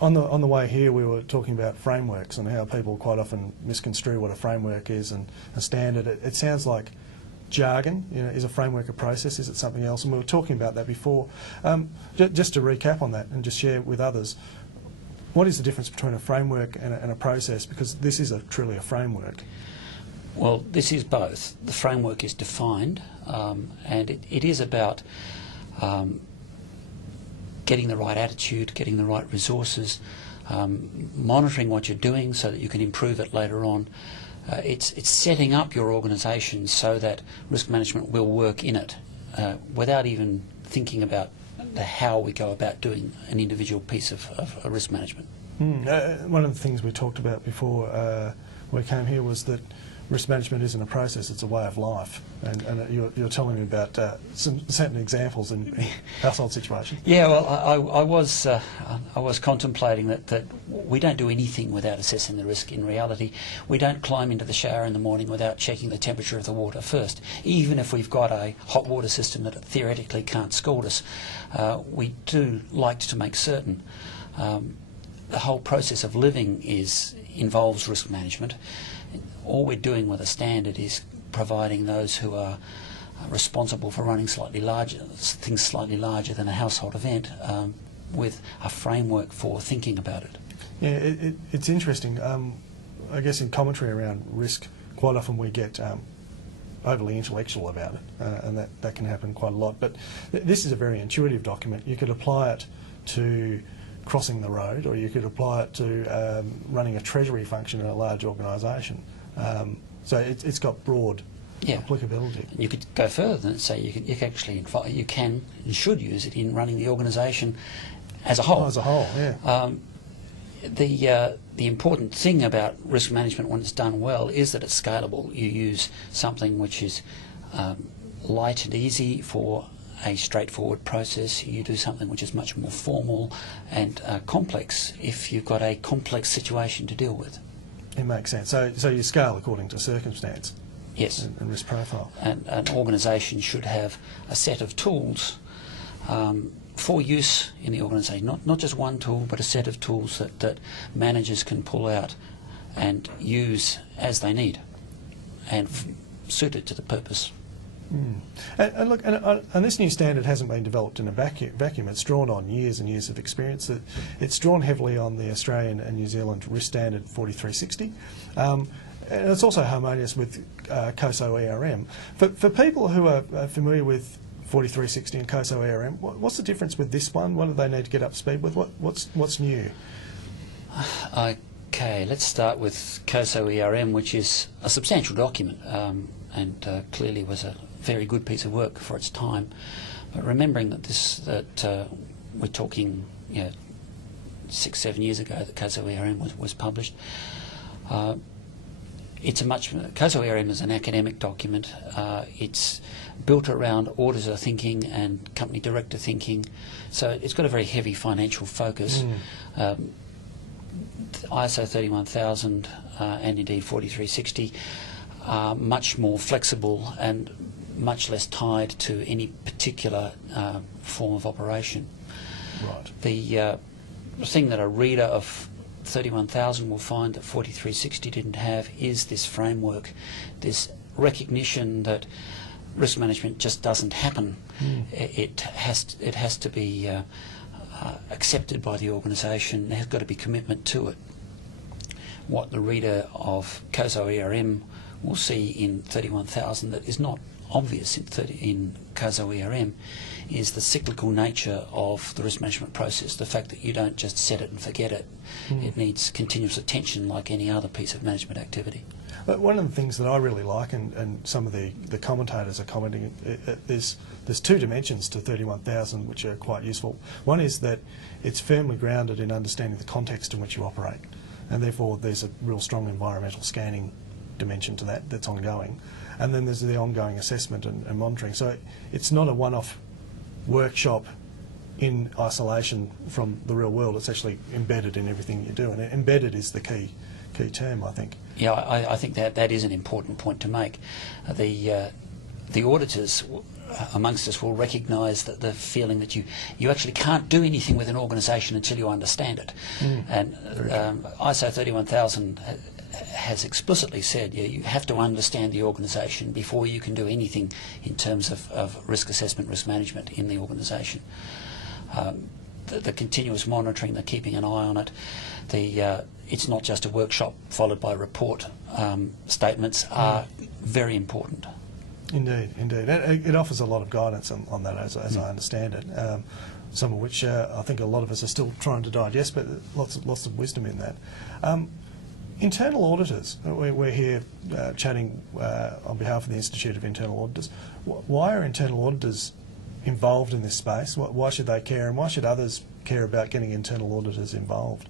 On the way here, we were talking about frameworks and how people quite often misconstrue what a framework is and a standard. It sounds like jargon. You know, is a framework a process? Is it something else? And we were talking about that before. Just to recap on that and just share with others, what is the difference between a framework and a process? Because this is truly a framework. Well, this is both. The framework is defined, and it is about getting the right attitude, getting the right resources, monitoring what you're doing so that you can improve it later on. It's setting up your organisation so that risk management will work in it without even thinking about how we go about doing an individual piece of risk management. One of the things we talked about before we came here was that risk management isn't a process, it's a way of life. And you're telling me about some certain examples in household situations. Yeah, well, I was contemplating that we don't do anything without assessing the risk in reality. We don't climb into the shower in the morning without checking the temperature of the water first. Even if we've got a hot water system that theoretically can't scald us, we do like to make certain. The whole process of living involves risk management. All we're doing with a standard is providing those who are responsible for running things slightly larger than a household event with a framework for thinking about it. Yeah, it's interesting. I guess in commentary around risk, quite often we get overly intellectual about it, and that can happen quite a lot. But this is a very intuitive document. You could apply it to crossing the road, or you could apply it to running a treasury function in a large organisation. So it's got broad applicability. And you could go further than say you can and should use it in running the organisation as a whole. As a whole, yeah. The important thing about risk management when it's done well is that it's scalable. You use something which is light and easy for a straightforward process. You do something which is much more formal and complex if you've got a complex situation to deal with. It makes sense. So you scale according to circumstance. Yes. And risk profile. And an organisation should have a set of tools for use in the organisation. Not just one tool, but a set of tools that managers can pull out and use as they need and suited to the purpose. And look, and this new standard hasn't been developed in a vacuum. It's drawn on years and years of experience. It's drawn heavily on the Australian and New Zealand risk standard 4360. And it's also harmonious with COSO ERM. For people who are familiar with 4360 and COSO ERM, what's the difference with this one? What do they need to get up to speed with? What's new? Okay, let's start with COSO ERM, which is a substantial document and clearly was a very good piece of work for its time. But remembering that we're talking 6-7 years ago that COSO ERM was published. COSO ERM is an academic document. It's built around auditor thinking and company director thinking, so it's got a very heavy financial focus. ISO 31000 and indeed 4360 are much more flexible and much less tied to any particular form of operation. Right. The thing that a reader of 31000 will find that 4360 didn't have is this framework, this recognition that risk management just doesn't happen. It has to be accepted by the organisation. There's got to be commitment to it. What the reader of COSO ERM will see in 31000 that is not obvious in COSO ERM is the cyclical nature of the risk management process, the fact that you don't just set it and forget it. It needs continuous attention like any other piece of management activity. But one of the things that I really like, and some of the commentators are commenting, there's two dimensions to 31000 which are quite useful. One is that it's firmly grounded in understanding the context in which you operate, and therefore there's a real strong environmental scanning dimension to that's ongoing. And then there's the ongoing assessment and monitoring. So it's not a one-off workshop in isolation from the real world. It's actually embedded in everything you do, and embedded is the key term, I think. Yeah, I think that is an important point to make. The auditors amongst us will recognise that the feeling that you actually can't do anything with an organisation until you understand it. And ISO 31000 has explicitly said you have to understand the organisation before you can do anything in terms of risk assessment, risk management in the organisation. The continuous monitoring, the keeping an eye on it, it's not just a workshop followed by report statements are very important. Indeed, indeed. It offers a lot of guidance on that, as I understand it. Some of which I think a lot of us are still trying to digest, but lots of wisdom in that. Internal auditors, we're here chatting on behalf of the Institute of Internal Auditors. Why are internal auditors involved in this space? Why should they care, and why should others care about getting internal auditors involved?